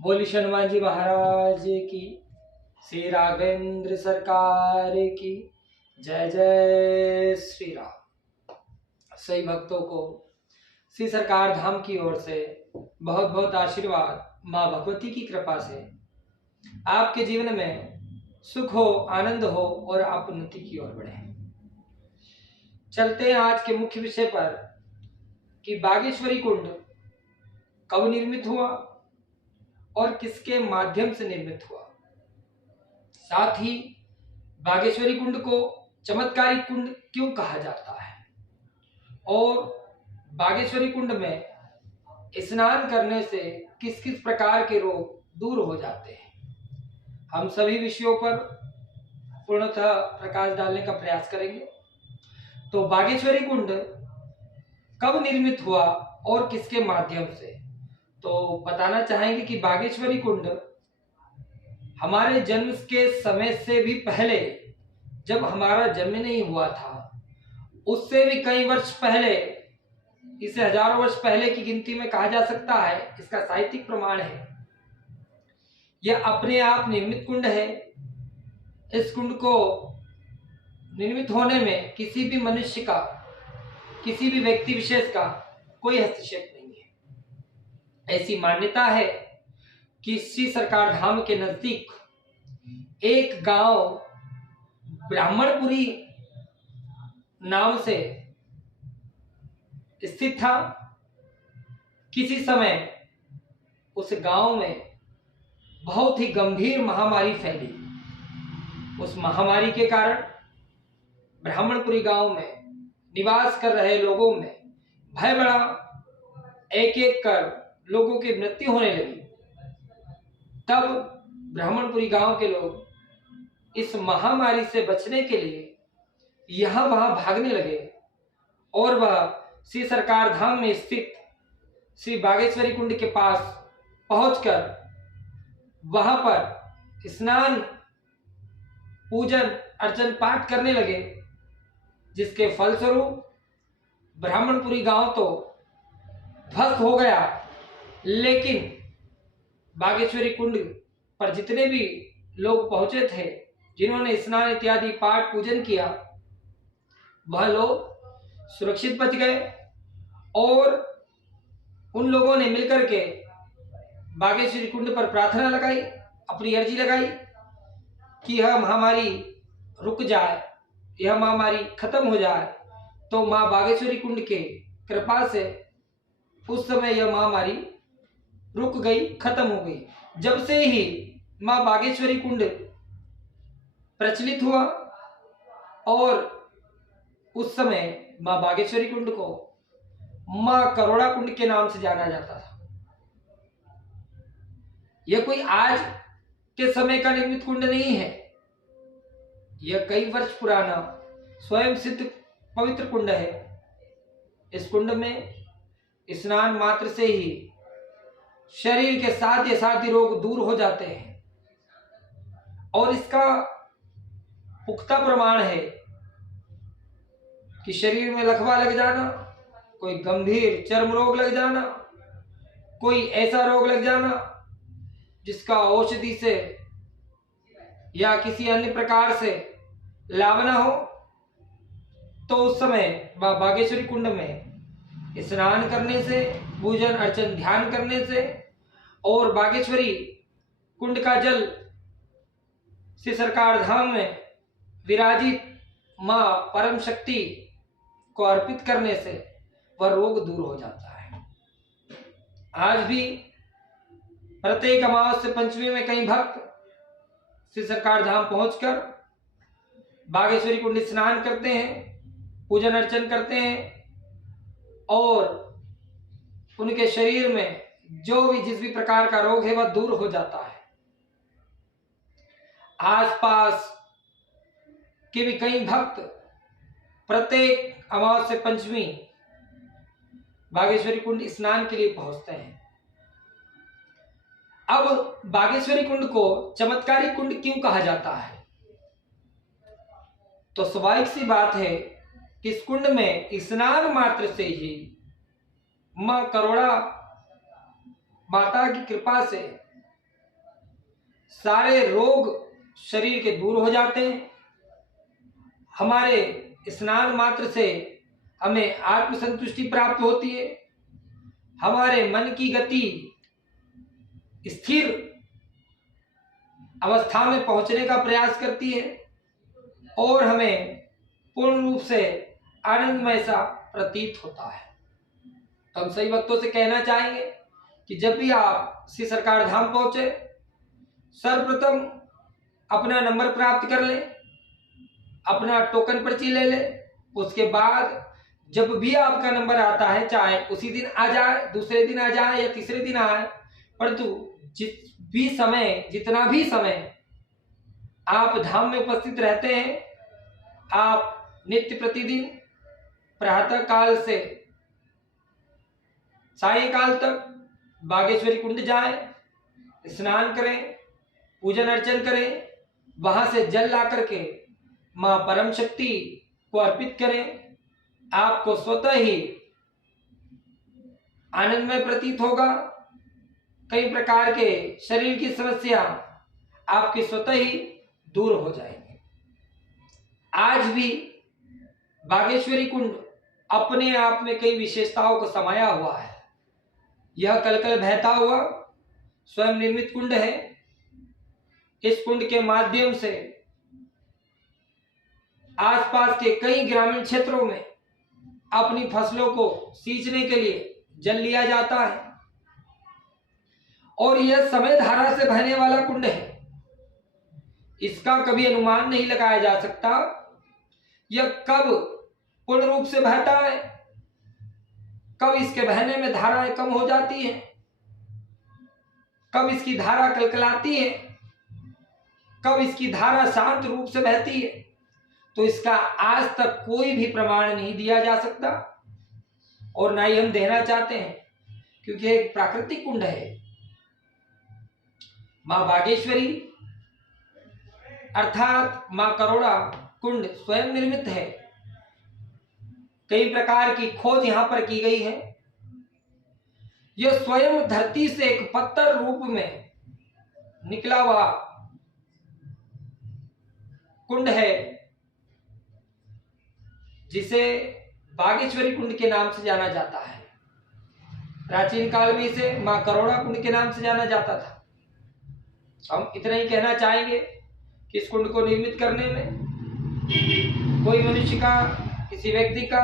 बोली हनुमान जी महाराज की, श्री राघवेंद्र सरकार की जय जय श्री राम। सही भक्तों को श्री सरकार धाम की ओर से बहुत बहुत आशीर्वाद। माँ भगवती की कृपा से आपके जीवन में सुख हो, आनंद हो और आप उन्नति की ओर बढ़े। चलते हैं आज के मुख्य विषय पर कि बागेश्वरी कुंड कब निर्मित हुआ और किसके माध्यम से निर्मित हुआ। साथ ही बागेश्वरी कुंड को चमत्कारी कुंड क्यों कहा जाता है और बागेश्वरी कुंड में स्नान करने से किस किस प्रकार के रोग दूर हो जाते हैं। हम सभी विषयों पर पूर्णतः प्रकाश डालने का प्रयास करेंगे। तो बागेश्वरी कुंड कब निर्मित हुआ और किसके माध्यम से, तो बताना चाहेंगे कि बागेश्वरी कुंड हमारे जन्म के समय से भी पहले, जब हमारा जन्म नहीं हुआ था उससे भी कई वर्ष पहले, इसे हजारों वर्ष पहले की गिनती में कहा जा सकता है। इसका साहित्यिक प्रमाण है। यह अपने आप निर्मित कुंड है। इस कुंड को निर्मित होने में किसी भी मनुष्य का, किसी भी व्यक्ति विशेष का कोई हस्तक्षेप नहीं है। ऐसी मान्यता है कि श्री सरकार धाम के नजदीक एक गांव ब्राह्मणपुरी नाम से स्थित था। किसी समय उस गांव में बहुत ही गंभीर महामारी फैली। उस महामारी के कारण ब्राह्मणपुरी गांव में निवास कर रहे लोगों में भय बढ़ा। एक एक कर लोगों की मृत्यु होने लगी। तब ब्राह्मणपुरी गांव के लोग इस महामारी से बचने के लिए यहां वहां भागने लगे और वह श्री सरकार धाम में स्थित श्री बागेश्वरी कुंड के पास पहुंचकर वहां पर स्नान, पूजन, अर्चन, पाठ करने लगे, जिसके फलस्वरूप ब्राह्मणपुरी गांव तो ध्वस्त हो गया। लेकिन बागेश्वरी कुंड पर जितने भी लोग पहुंचे थे, जिन्होंने स्नान इत्यादि पाठ पूजन किया, वह लोग सुरक्षित बच गए। और उन लोगों ने मिलकर के बागेश्वरी कुंड पर प्रार्थना लगाई, अपनी अर्जी लगाई कि यह महामारी रुक जाए, यह महामारी खत्म हो जाए। तो माँ बागेश्वरी कुंड के कृपा से उस समय यह महामारी रुक गई, खत्म हो गई। जब से ही माँ बागेश्वरी कुंड प्रचलित हुआ और उस समय माँ बागेश्वरी कुंड को माँ करोड़ा कुंड के नाम से जाना जाता था। यह कोई आज के समय का निर्मित कुंड नहीं है। यह कई वर्ष पुराना स्वयं सिद्ध पवित्र कुंड है। इस कुंड में स्नान मात्र से ही शरीर के साध्य रोग दूर हो जाते हैं। और इसका पुख्ता प्रमाण है कि शरीर में लकवा लग जाना, कोई गंभीर चर्म रोग लग जाना, कोई ऐसा रोग लग जाना जिसका औषधि से या किसी अन्य प्रकार से लाभ न हो, तो उस समय बागेश्वरी कुंड में स्नान करने से, पूजन अर्चन ध्यान करने से और बागेश्वरी कुंड का जल श्री सरकार धाम में विराजित मां परम शक्ति को अर्पित करने से वह रोग दूर हो जाता है। आज भी प्रत्येक अमावस्या पंचमी में कई भक्त श्री सरकार धाम पहुंचकर बागेश्वरी कुंड स्नान करते हैं, पूजन अर्चन करते हैं और उनके शरीर में जो भी जिस भी प्रकार का रोग है वह दूर हो जाता है। आसपास के भी कई भक्त प्रत्येक अमावस्या पंचमी बागेश्वरी कुंड स्नान के लिए पहुंचते हैं। अब बागेश्वरी कुंड को चमत्कारी कुंड क्यों कहा जाता है, तो स्वाभाविक सी बात है कि इस कुंड में स्नान मात्र से ही मां करोड़ा माता की कृपा से सारे रोग शरीर के दूर हो जाते हैं। हमारे स्नान मात्र से हमें आत्मसंतुष्टि प्राप्त होती है। हमारे मन की गति स्थिर अवस्था में पहुंचने का प्रयास करती है और हमें पूर्ण रूप से आनंदमय सा प्रतीत होता है। तो हम सभी भक्तों से कहना चाहेंगे कि जब भी आप श्री सरकार धाम पहुंचे, सर्वप्रथम अपना नंबर प्राप्त कर लें, अपना टोकन पर्ची ले लें। उसके बाद जब भी आपका नंबर आता है, चाहे उसी दिन आ जाए, दूसरे दिन आ जाए या तीसरे दिन आए, परंतु जितना भी समय आप धाम में उपस्थित रहते हैं, आप नित्य प्रतिदिन प्रातः काल से सायंकाल तक बागेश्वरी कुंड जाएं, स्नान करें, पूजन अर्चन करें, वहां से जल ला करके मां परम शक्ति को अर्पित करें। आपको स्वतः ही आनंदमय प्रतीत होगा। कई प्रकार के शरीर की समस्या आपकी स्वतः ही दूर हो जाएंगी। आज भी बागेश्वरी कुंड अपने आप में कई विशेषताओं को समाया हुआ है। यह कलकल बहता हुआ स्वयं निर्मित कुंड है। इस कुंड के माध्यम से आसपास के कई ग्रामीण क्षेत्रों में अपनी फसलों को सींचने के लिए जल लिया जाता है और यह समय धारा से बहने वाला कुंड है। इसका कभी अनुमान नहीं लगाया जा सकता यह कब पूर्ण रूप से बहता है, कब इसके बहने में धाराएं कम हो जाती हैं, कब इसकी धारा कलकलाती है, कब इसकी धारा शांत रूप से बहती है। तो इसका आज तक कोई भी प्रमाण नहीं दिया जा सकता और ना ही हम देना चाहते हैं, क्योंकि एक प्राकृतिक कुंड है। मां बागेश्वरी अर्थात मां करोड़ा कुंड स्वयं निर्मित है। कई प्रकार की खोज यहां पर की गई है। यह स्वयं धरती से एक पत्थर रूप में निकला हुआ कुंड है, जिसे बागेश्वरी कुंड के नाम से जाना जाता है। प्राचीन काल में इसे मां करोड़ा कुंड के नाम से जाना जाता था। हम इतना ही कहना चाहेंगे कि इस कुंड को निर्मित करने में कोई मनुष्य का, किसी व्यक्ति का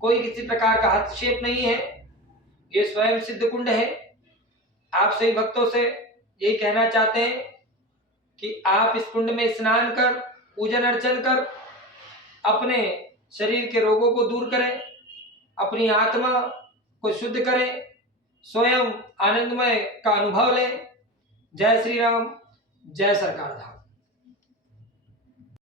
कोई किसी प्रकार का हस्तक्षेप नहीं है। ये स्वयं सिद्ध कुंड है। आप सभी भक्तों से यही कहना चाहते हैं कि आप इस कुंड में स्नान कर, पूजन अर्चन कर अपने शरीर के रोगों को दूर करें, अपनी आत्मा को शुद्ध करें, स्वयं आनंदमय का अनुभव लें। जय श्री राम, जय सरकार धाम।